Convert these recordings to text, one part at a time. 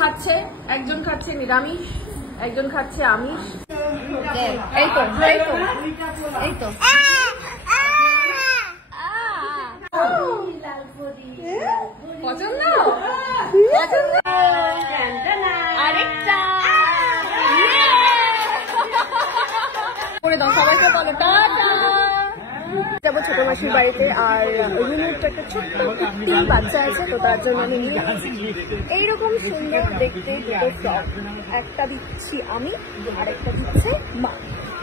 খাচ্ছে, একজন খাচ্ছে নিরামিষ, একজন খাচ্ছে আমিষ। এই তো পছন্দ আরেকটা করে দাও, সবাইকে বলো টাটা। যাবো ছোট মাসির বাড়িতে, আর রুমের তো একটা ছোট্ট বাচ্চা আছে, তো তার জন্য আমি এইরকম সুন্দর দেখতে দুটো ফ্রক, একটা দিচ্ছি আমি আর একটা দিচ্ছে মা।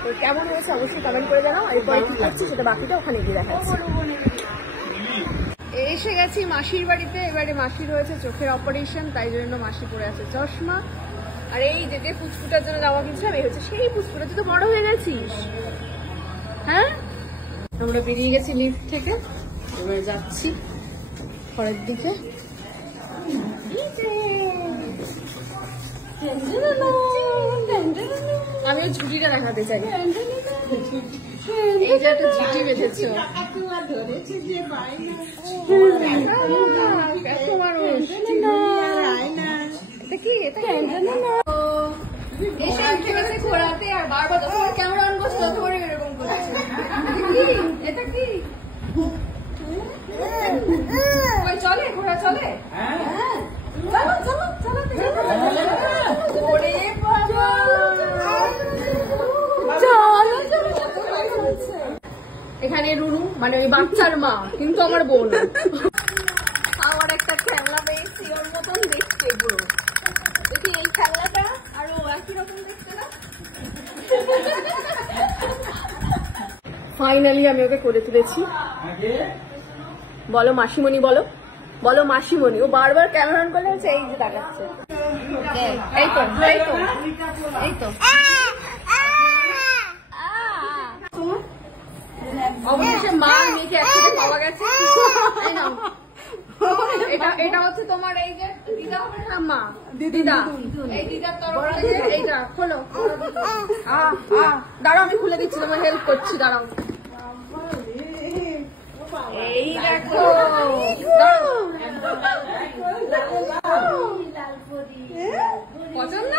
তো কেমন হয়েছে অবশ্যই কমেন্ট করে জানাও। এরপরে কি করছি সেটা বাকিটা ওখানে গিয়ে দেখাচ্ছি। এসে গেছি মাসির বাড়িতে। এবারে মাসির হয়েছে চোখের অপারেশন, তাই জন্য মাসি পরে আছে চশমা। আর এই যে ফুচকুটার জন্য জামা কিনছিলাম, এই হচ্ছে সেই ফুচকুটা। তুই তো বড় হয়ে গেছিস। হ্যাঁ, আমরা বেরিয়ে গেছি লিফট থেকে, এবার যাচ্ছি ঘরের দিকে। আমি ওই ঝুটিটা দেখাতে চাই। এই যে একটা ঝুটি বেঁধেছ, ঘোরাতে আর বারবার ক্যামেরা অন করছে ততবার এরকম করছে। এটা কি চলে? ঘোড়া চলে? চলো চলো এখানে রুরু মানে ওই বাচ্চার মা, কিন্তু আমার বোন। আমার একটা খেলনা পেয়েছি, ওর মতন দেখতে পুরো। দেখি এই খেলনাটা আরো একই রকম দেখতে না? ফাইনালি আমি ওকে করে তুলেছি। বলো মাসিমণি, বলো বলো মাসিমণি। ও বারবার ক্যামেরা অন করলে হচ্ছে এই যে তাকাচ্ছে। এই তো অবশেষে মা মেয়েকে একসাথে পাওয়া গেছে। এটা হচ্ছে তোমার এই যে দিদা হবে না, মা দিদা, এই দিদার তরফ থেকে এইটা খোলো। দাঁড়াও আমি খুলে দিচ্ছি, তোমার হেল্প করছি, দাঁড়াও। এই দেখো পছন্দ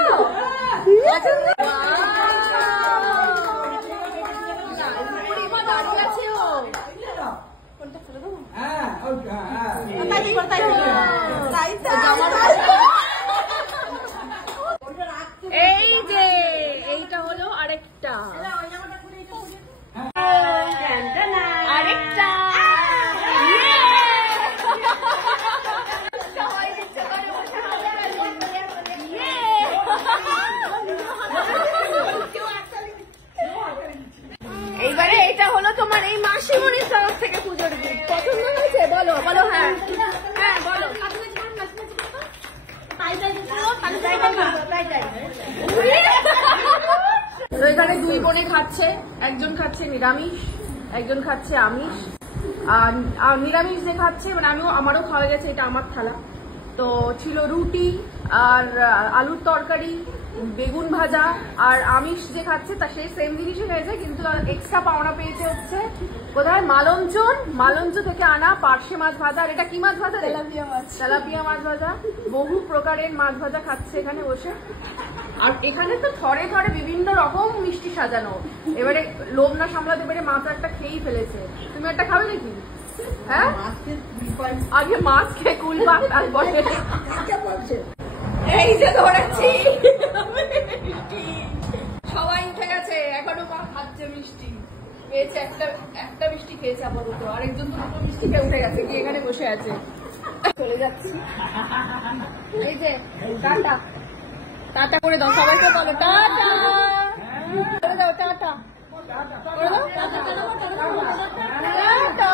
এই যে এইটা হলো আরেকটা এইবারে এটা হলো তোমার এই মাসিমণির তরফ থেকে পুজোর গিফট। পছন্দ হয়েছে? বলো বলো। হ্যাঁ হ্যাঁ বলো। এখানে দুই বোনে খাচ্ছে, একজন খাচ্ছে নিরামিষ, একজন খাচ্ছে আমিষ। আর নিরামিষ যে খাচ্ছে মানে আমারও খাওয়া গেছে, এটা আমার থালা। তো ছিল রুটি আর আলুর তরকারি, বেগুন ভাজা। আর আমিষ যে খাচ্ছে তা সেই সেম জিনিসই হয়েছে, কিন্তু এক্সট্রা পাওনা পেয়েছে হচ্ছে কোথায় মালঞ্চ থেকে আনা পার্শে মাছ ভাজা। আর এটা কি মাছ ভাজা? তেলাপিয়া মাছ ভাজা। বহু প্রকারের মাছ ভাজা খাচ্ছে এখানে বসে। আর এখানে তো থরে থরে বিভিন্ন রকম মিষ্টি সাজানো। এবারে লোভ না সামলাতে পেরে মাছ একটা খেয়েই ফেলেছে। তুমি একটা খাবে নাকি? হ্যাঁ, আগে মাছ খেয়ে কুলপাক, তারপরে এই যে ধরেছি। সবাই উঠে গেছে, এখনো মা খাচ্ছে মিষ্টি। পেয়েছে একটা মিষ্টি খেয়েছে আপাতত, আরেকজন তো দুটো মিষ্টি খেয়ে উঠে গেছে, কি এখানে বসে আছে। চলে যাচ্ছি। এই যে টাটা টাটা করে দাও, সবাইকে বলো টাটা করে দাও, টাটা করে দাও, টাটা।